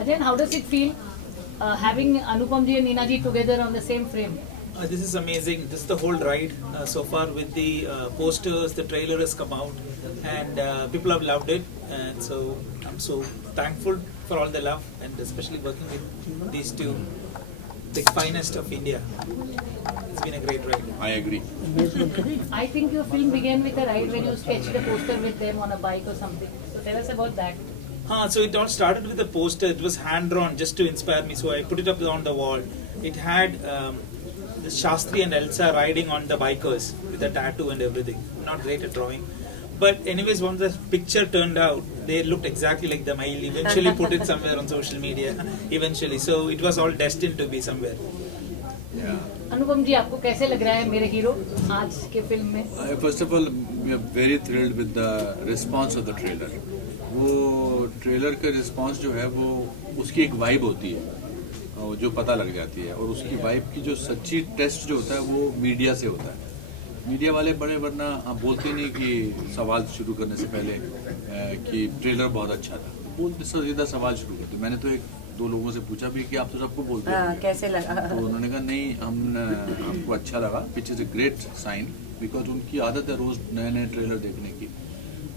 Again, how does it feel having Anupam ji and Neena ji together on the same frame? This is amazing. This is the whole ride so far with the posters. The trailer has come out, and people have loved it. And so I'm so thankful for all the love, and especially working with these two, the finest of India. It's been a great ride. I agree. I think your film began with a ride when you sketched a poster with them on a bike or something. So tell us about that. So it all started with a poster. It was hand drawn just to inspire me. So I put it up on the wall. It had the Shastri and Elsa riding on the bikers with a tattoo and everything. Not great at drawing. But anyways, once the picture turned out, they looked exactly like them. I'll eventually put it somewhere on social media. Eventually. So it was all destined to be somewhere. Yeah. अनुपम जी आपको कैसे लग रहा है मेरे hero आज के film में? First of all, we are very thrilled with the response of the trailer. वो ट्रेलर का रिस्पांस जो है वो उसकी एक वाइब होती है जो पता लग जाती है, और उसकी वाइब की जो सच्ची टेस्ट जो होता है वो मीडिया से होता है. मीडिया वाले बड़े वरना आप बोलते नहीं कि सवाल शुरू करने से पहले कि ट्रेलर बहुत अच्छा था, बोलते सीधा सवाल शुरू करते. मैंने तो एक दो लोगों से पूछा भी कि आप तो सबको बोलते हैं कैसे लगा, तो उन्होंने कहा नहीं हमको अच्छा लगा, which is a great sign, because उनकी आदत है रोज नए नए ट्रेलर देखने की.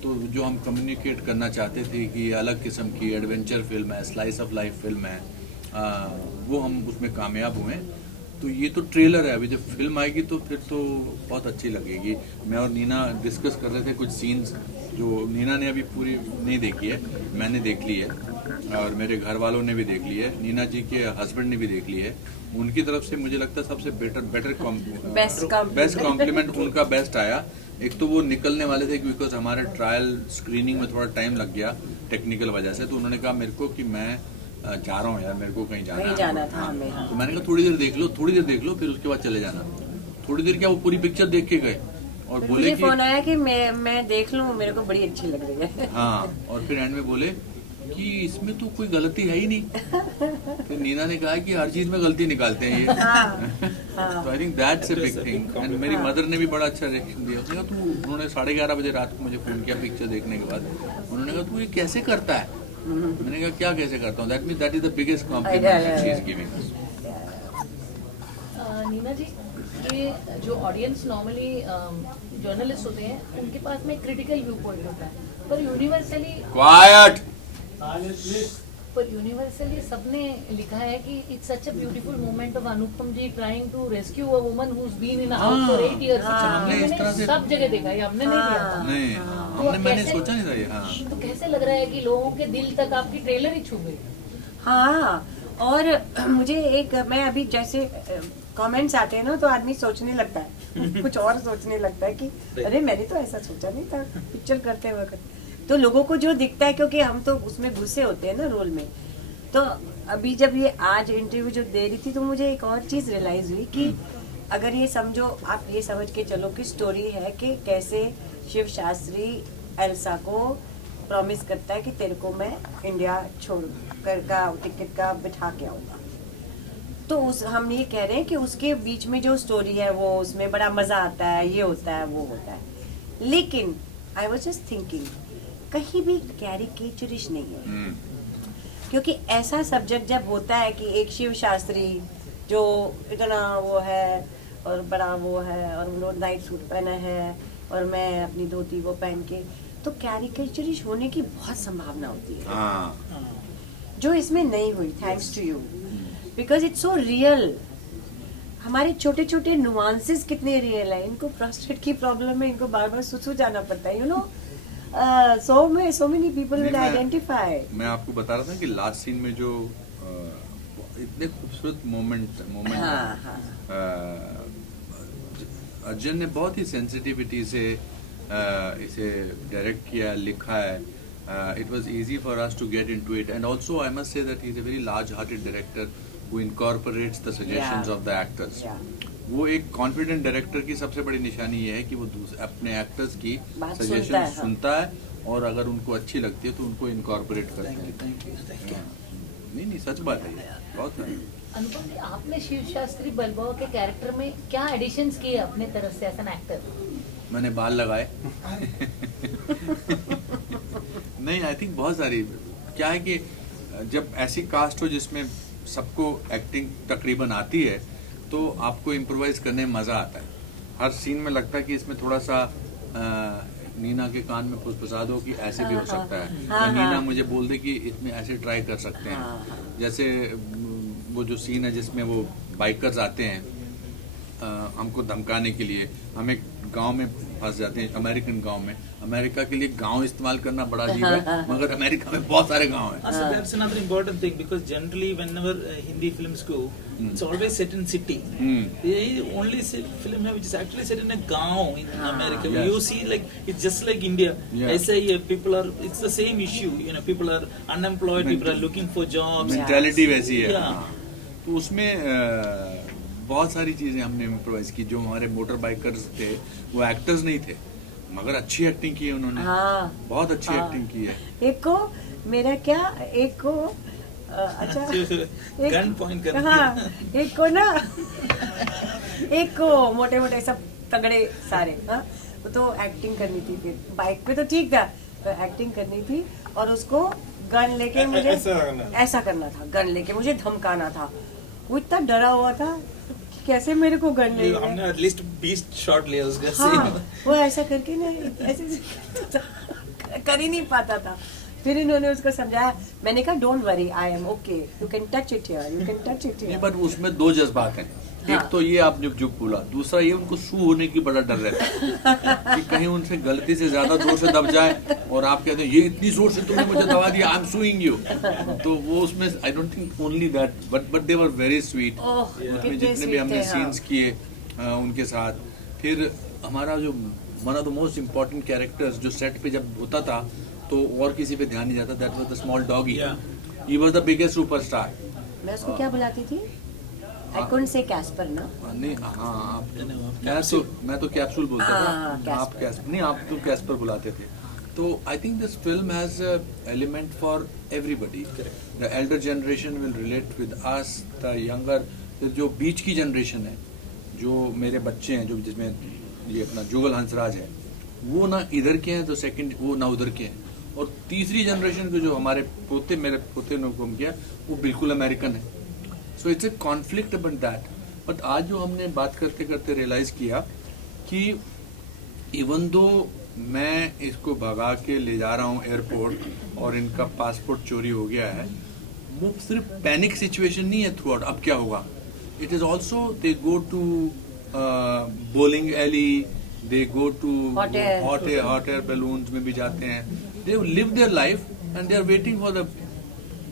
तो जो हम कम्युनिकेट करना चाहते थे कि अलग किस्म की एडवेंचर फिल्म है, स्लाइस ऑफ लाइफ फिल्म है, वो हम उसमें कामयाब हुए. तो ये तो ट्रेलर है, अभी जब फिल्म आएगी तो फिर तो बहुत अच्छी लगेगी. मैं और नीना डिस्कस कर रहे थे कुछ सीन्स जो नीना ने अभी पूरी नहीं देखी है, मैंने देख ली है और मेरे घर वालों ने भी देख ली है, नीना जी के हस्बैंड ने भी देख ली है. उनकी तरफ से मुझे लगता है सबसे बेस्ट कॉम्प्लीमेंट उनका बेस्ट आया. एक तो वो निकलने वाले थे बिकॉज हमारे ट्रायल स्क्रीनिंग में थोड़ा टाइम लग गया टेक्निकल वजह से, तो उन्होंने कहा मेरे को कि मैं जा रहा हूँ यार, मेरे को कहीं जाना था. तो मैंने कहा थोड़ी देर देख लो फिर उसके बाद चले जाना. थोड़ी देर क्या वो पूरी पिक्चर देख के गए और बोले कि फोन आया कि मैं देख लूं, मेरे को बड़ी अच्छी लग रही है. हाँ, और फिर एंड में बोले कि इसमें तो कोई गलती है ही नहीं. फिर नीना ने कहा कि हर चीज में गलती निकालते हैं ये. तो I think that's a big thing. And मेरी मदर ने भी बड़ा अच्छा रिएक्शन दिया. उसने कहा उन्होंने 11:30 बजे रात को मुझे फोन किया पिक्चर देखने के बाद. उन्होंने कहा तू ये कैसे करता है. मैंने कहा क्या कैसे करता हूँ. That is the biggest compliment she is giving us. Neena ji, ये जो ऑडियंस नॉर्मली जर्नलिस्ट होते हैं उनके पास में क्रिटिकल व्यू पॉइंट होता है, पर यूनिवर्सली सबने लिखा है कि it's such a beautiful moment of Anupam ji trying to rescue a woman who has been in a house for 8 years. हमने सब जगह देखा है, हमने नहीं दिया. नहीं, मैंने सोचा नहीं था ये. हाँ, तो कैसे लग रहा है कि लोगों के दिल तक आपकी ट्रेलर ही छू गई? हाँ, और मुझे मैं अभी जैसे कमेंट्स आते हैं ना तो आदमी सोचने लगता है कुछ और सोचने लगता है कि अरे मैंने तो ऐसा सोचा नहीं था पिक्चर करते वक्त. तो लोगों को जो दिखता है, क्योंकि हम तो उसमें घुसे होते हैं ना रोल में. तो अभी जब ये आज इंटरव्यू जो दे रही थी तो मुझे एक और चीज रियलाइज हुई कि अगर ये समझो, आप ये समझ के चलो कि स्टोरी है कि कैसे शिव शास्त्री एल्सा को प्रॉमिस करता है कि तेरे को मैं इंडिया छोड़ कर का टिकट का बिठा के आऊंगा. तो हम ये कह रहे हैं कि उसके बीच में जो स्टोरी है वो उसमें बड़ा मजा आता है, ये होता है वो होता है. लेकिन आई वाज जस्ट थिंकिंग कहीं भी कैरिकेचरिश नहीं है. क्योंकि ऐसा सब्जेक्ट जब होता है कि एक शिव शास्त्री जो इतना वो है और बड़ा वो है और उन्होंने नाइट सूट पहना है और मैं अपनी धोती वो पहन के, तो कैरिकेचरिश होने की बहुत संभावना होती है जो इसमें नहीं हुई. Thanks to you, because it's so real. हमारे छोटे छोटे नुआंसेस कितने रियल है. इनको प्रोस्टेट की प्रॉब्लम है, इनको बार बार सुसु जाना पड़ता है. You know, so many people will identify. मैं आपको बता रहा था कि लास्ट सीन में जो इतने खूबसूरत मोमेंट अर्जुन ने बहुत ही सेंसिटिविटी से इसे डायरेक्ट किया, लिखा है. It was easy for us to get into it, and also I must say that he's a very large-hearted director who incorporates the suggestions of the actors. वो एक कॉन्फिडेंट डायरेक्टर की सबसे बड़ी निशानी ये है कि वो अपने एक्टर्स की सजेशन सुनता है और अगर उनको अच्छी लगती है तो उनको इनकॉर्पोरेट करता है. नहीं सच बात है, बहुत. अनुपम जी, आपने शिव शास्त्री बलबोआ के कैरेक्टर में क्या एडिशंस किए अपने तरफ से एज एन एक्टर? मैंने बाल लगाए. नहीं, आई थिंक बहुत सारी. क्या है कि जब ऐसी कास्ट हो जिसमें सबको एक्टिंग तकरीबन आती है तो आपको इम्प्रोवाइज करने में मजा आता है। हर सीन में लगता है कि इसमें थोड़ा सा नीना के कान में फुसफुसा दो कि ऐसे भी हो सकता है, या नीना मुझे बोल दे कि इसमें ऐसे ट्राई कर सकते हैं। जैसे वो जो सीन है जिसमें वो बाइकर्स आते हैं हमको धमकाने के लिए, हम एक गांव में फंस जाते हैं, अमेरिकन गांव में। अमेरिका के लिए गांव इस्तेमाल करना बड़ा अजीब है, मगर अमेरिका में बहुत सारे गांव हैं। So that's another important thing, because generally whenever Hindi films go, it's always set in city. The only film which is actually set in a gaon in America. Yes. You see, like it's just like India. Yes. ऐसे ही people are. It's the same issue. You know, people are unemployed. People are looking for jobs. Mentality वैसी है। Yeah. तो उसमें बहुत सारी चीजें हमने improvise की। जो हमारे मोटर बाइकर्स थे वो एक्टर्स नहीं थे, मगर अच्छी एक्टिंग की है उन्होंने। बहुत अच्छी एक्टिंग की है। एक को मेरा क्या, एक को अच्छा गन पॉइंट करना। हाँ, एक को ना एक को मोटे मोटे सब तगड़े सारे, हाँ, तो एक्टिंग करनी थी। फिर बाइक पे तो ठीक था, तो एक्टिंग करनी थी और उसको गन लेके मुझे ऐसा करना था, गन लेके मुझे धमकाना था। वो इतना डरा हुआ था, कैसे मेरे को गन ले, हमने एटलीस्ट 20 शॉट लिया उसका। हाँ, वो ऐसा करके ना ऐसे कर ही नहीं पाता था। फिर इन्होंने उसको समझाया, मैंने कहा don't worry, I am okay, you can touch it here, you can touch it here. But उसमें दो जज्बात हैं। एक तो ये आप जुग बोला, दूसरा ये उनको शू होने की बड़ा डर रहता है कि कहीं उनसे गलती से ज्यादा जोर से दब जाए और आप कहते हैं ये इतनी जोर से तुमने मुझे दबा दिया, आई एम सूइंग यू। तो वो उसमें I don't think only that, but they were very sweet. उसमें जितने भी हमने सीन्स किए उनके साथ। फिर हमारा जो one of the most important characters जो सेट पे जब होता था तो और किसी पे ध्यान नहीं जाता, that was the small doggy. He was the biggest superstar. मैं उसको क्या बुलाती थी? I couldn't say Casper ना। नहीं, हाँ, मैं तो कैप्सूल बोलता था, आप कैस्पर नहीं, आप तो कैस्पर बुलाते थे। तो I think this film has element for everybody. The Elder generation will relate with us, the younger, जो बीच की जनरेशन है, जो मेरे बच्चे हैं, जो जिसमें ये अपना जुगल हंसराज है, वो ना इधर के हैं, तो सेकंड वो ना उधर के हैं, और तीसरी जनरेशन के जो हमारे पोते, मेरे पोते ने हुक्म किया, वो बिल्कुल अमेरिकन है। So it's a conflict about that. But आज जो हमने बात करते करते रियलाइज किया कि इवन दो मैं इसको भगा के ले जा रहा हूँ एयरपोर्ट और इनका पासपोर्ट चोरी हो गया है, वो सिर्फ पैनिक सिचुएशन नहीं है थ्रू आउट, अब क्या होगा। It is also they go to bowling alley, they go to hot air balloons में भी जाते हैं, they live their life and they are waiting for the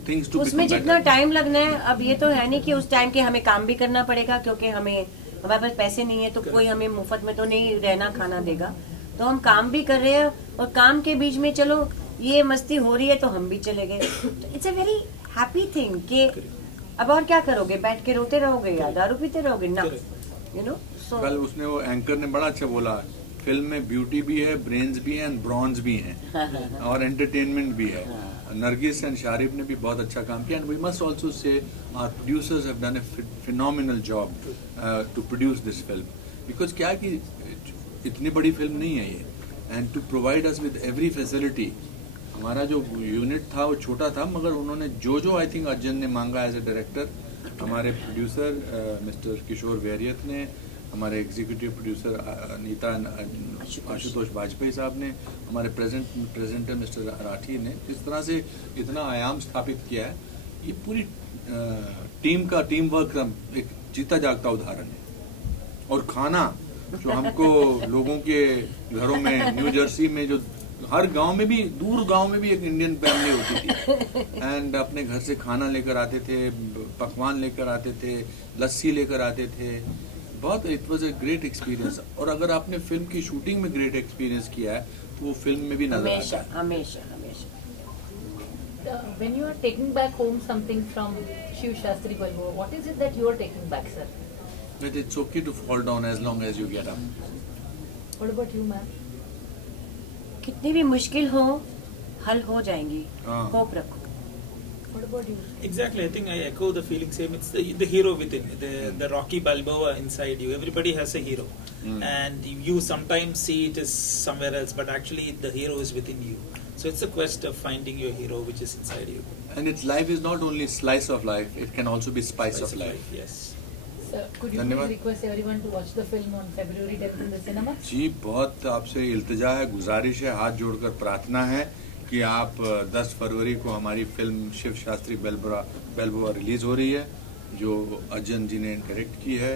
things to. उसमें जितना टाइम लगना है, अब ये तो है नहीं कि उस टाइम के हमें काम भी करना पड़ेगा, क्योंकि हमारे पास पैसे नहीं है, तो कोई हमें मुफ्त में तो नहीं रहना खाना देगा, तो हम काम भी कर रहे हैं, और काम के बीच में चलो ये मस्ती हो रही है तो हम भी चले गए। It's a very happy thing कि अब और क्या करोगे, बैठ के रोते रहोगे या दारू पीते रहोगे ना, यू नो। सो कल उसने वो एंकर ने बड़ा अच्छा बोला, फिल्म में ब्यूटी भी है, ब्रेन्स भी हैं, ब्रॉन्ज भी हैं और एंटरटेनमेंट भी है। नरगिस एंड शारिफ ने भी बहुत अच्छा काम किया, and we must also say our producers have done a phenomenal job to produce this film, because क्या कि इतनी बड़ी फिल्म नहीं है ये, and to provide us with every facility. हमारा जो यूनिट था वो छोटा था, मगर उन्होंने जो आई थिंक अर्जुन ने मांगा एज ए डायरेक्टर, हमारे प्रोड्यूसर मिस्टर किशोर वैरियत ने, हमारे एग्जीक्यूटिव प्रोड्यूसर नीता आशुतोष वाजपेयी साहब ने, हमारे प्रेजेंटर मिस्टर राठी ने इस तरह से इतना आयाम स्थापित किया है। ये पूरी टीम वर्क एक जीता जागता उदाहरण है। और खाना जो हमको लोगों के घरों में, न्यू जर्सी में, जो हर गांव में भी, दूर गांव में भी एक इंडियन फैमिली होती थी, एंड अपने घर से खाना लेकर आते थे, पकवान लेकर आते थे, लस्सी लेकर आते थे। बहुत it was a great experience. और अगर आपने फिल्म की शूटिंग में ग्रेट एक्सपीरियंस किया है तो वो फिल्म में भी नजर आता है। हमेशा। When you are taking back home something from Shiv Shastri Balbo, what is it that you are taking back, sir? That it's okay to fall down as long as you get up. What about you, ma'am? कितनी भी मुश्किल हो, हल हो जाएंगी, hope रखो। What about you? Exactly, I think I echo the feeling same. It's the hero within, the Rocky Balboa inside you. Everybody has a hero, and you sometimes see it as somewhere else, but actually the hero is within you. So it's a quest of finding your hero, which is inside you. And its life is not only slice of life, it can also be spice of life. Yes. Sir, could you धन्यवाद। please request everyone to watch the film on February 10th in the cinemas? जी बहुत आपसे इल्तिजा है, गुजारिश है, हाथ जोड़कर प्रार्थना है कि आप 10 फरवरी को हमारी फिल्म शिव शास्त्री बेलबुआ रिलीज हो रही है, जो अर्जन जी ने डायरेक्ट की है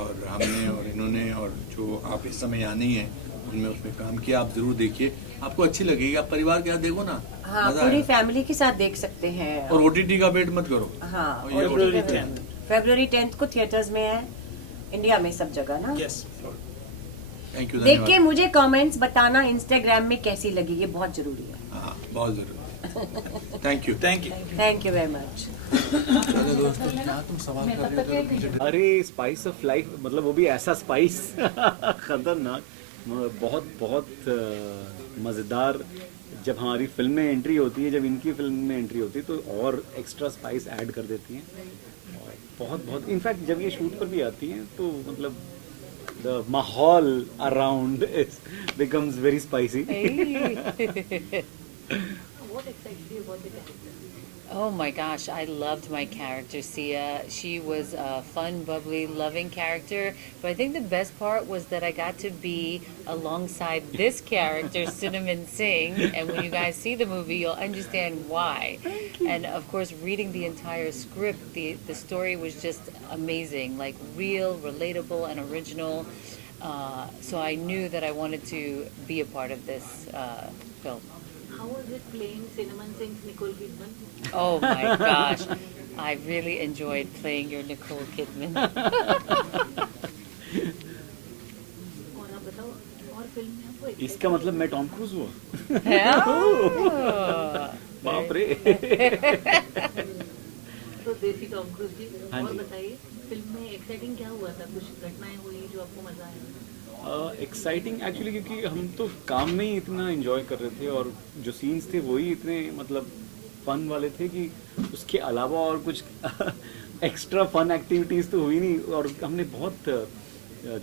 और हमने और इन्होंने, और जो आप इस समय यहाँ नहीं है उनमें उसमें काम किया। आप जरूर देखिए, आपको अच्छी लगेगी। आप परिवार के साथ देखो ना, हाँ, मजा पूरी आएगा। फैमिली के साथ देख सकते हैं। और OTT का वेट मत करो। हाँ, और ये February 10th. फरवरी 10th को थिएटर्स में है, इंडिया में सब जगह ना। Yes. थैंक यू, देख के धन्यवाद। मुझे कमेंट्स बताना इंस्टाग्राम में कैसी लगी, ये बहुत जरूरी है। हाँ, बहुत जरूरी। Thank you. Thank you. Thank you very much. चलो दोस्तों, क्या तुम सवाल मैं कर तब रहे तक हो? एक- पीछे अरे स्पाइस ऑफ लाइफ, मतलब वो भी ऐसा स्पाइस खतरनाक, बहुत बहुत मज़ेदार। जब हमारी फिल्म में एंट्री होती है, जब इनकी फिल्म में एंट्री होती है तो और एक्स्ट्रा स्पाइस ऐड कर देती हैं। और बहुत बहुत इनफैक्ट जब ये शूट पर भी आती हैं तो मतलब द माहौल around becomes very spicy. What excites you about the character? Oh my gosh, I loved my character, Sia. She was a fun, bubbly, loving character. But I think the best part was that I got to be alongside this character, Cinnamon Singh. And when you guys see the movie, you'll understand why. And of course, reading the entire script, the story was just amazing, like real, relatable, and original. So I knew that I wanted to be a part of this film. How was it playing Cinnamon Singh's Nicole Kidman? Oh my gosh. I really enjoyed playing your Nicole Kidman. और आप बताओ, और film में आपको इसका मतलब मैं Tom cruise हुआ? Oh. बाप रे। तो देसी टॉम क्रूज जी, हाँ और जी। बताइए फिल्म में एक्साइटिंग क्या हुआ था? कुछ घटनाएं हुई जो आपको मजा आया? एक्साइटिंग एक्चुअली, क्योंकि हम तो काम में ही इतना एंजॉय कर रहे थे और जो सीन्स थे वही इतने मतलब फन वाले थे कि उसके अलावा और कुछ एक्स्ट्रा फन एक्टिविटीज़ तो हुई नहीं। और हमने बहुत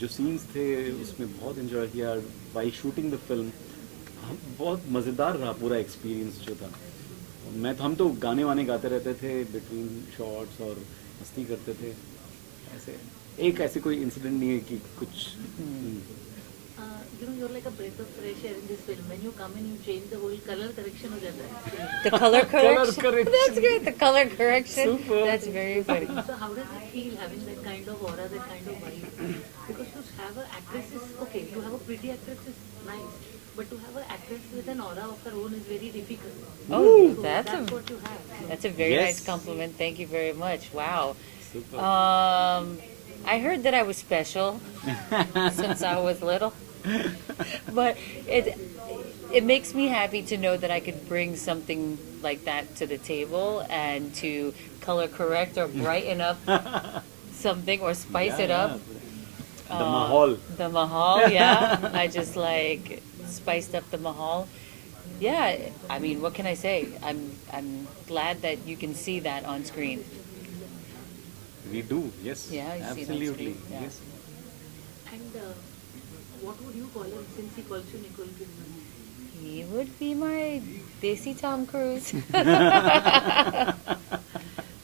जो सीन्स थे उसमें बहुत एंजॉय किया बाई शूटिंग द फिल्म। बहुत मज़ेदार रहा पूरा एक्सपीरियंस जो था। हम तो गाने वाने गाते रहते थे बिटवीन शॉट्स और मस्ती करते थे। ऐसे एक ऐसे कोई इंसिडेंट नहीं है कि कुछ You know, you're like a breath of fresh air in this film. When you come in, you change the whole color correction हो जाता है. The color correction. correction. That's great. The color correction. Super. That's very funny. So how does it feel having that kind of aura, that kind of vibe? Because to have an actress is okay. To have a pretty actress is nice, but to have an actress with an aura of her own is very difficult. Oh, So that's that's a what you have. that's a very Yes. nice compliment. Thank you very much. Wow. super. I heard that I was special since I was little, but it makes me happy to know that I could bring something like that to the table and to color correct or brighten up something or spice it up. The mahal. The mahal, yeah. I just like spiced up the mahal. Yeah, I mean, what can I say? I'm glad that you can see that on screen. We do, yes. Yeah, I see it on absolutely. screen, yeah. Yes. And what would you call him since he calls you Nicole Kidman? He would be my Desi Tom Cruise.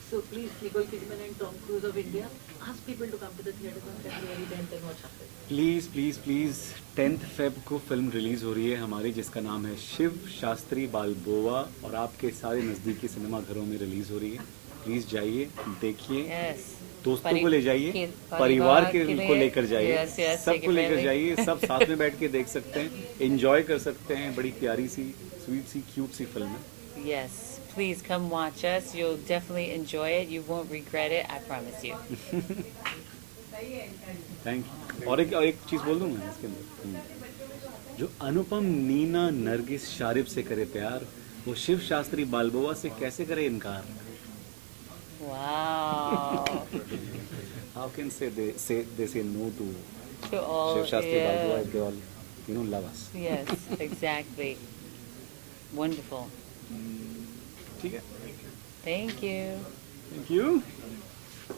So please, Nicole Kidman and Tom Cruise of India, ask people to come to the theatre on February 10th and watch Hafiz. Please please please 10th Feb को film release हो रही है हमारी, जिसका नाम है शिव शास्त्री बालबोआ, और आपके सारे नज़दीकी सिनेमा घरों में रिलीज़ हो रही है। प्लीज़ जाइए, देखिए, Yes. दोस्तों को ले जाइए, परिवार परिवार के के लिए, को लेकर जाइए, yes, yes, सबको take लेकर it जाइए, सब साथ में बैठ के देख सकते हैं, एंजॉय कर सकते हैं। बड़ी प्यारी सी, स्वीट सी, क्यूट सी फिल्म है। Yes. Please come watch us. You'll definitely enjoy it. You won't regret it. I promise you. Thank you. और एक चीज़ बोल दूँ मैं इसके अंदर, जो अनुपम नीना नरगिस शारिब से करे प्यार, वो शिव शास्त्री बालबोआ से कैसे करे इनकार? Wow. How can they say no to To all. Shiv Shastri Balboa Yeah. if they all love us? Yes, exactly. Wonderful. ठीक है, Thank you. Thank you.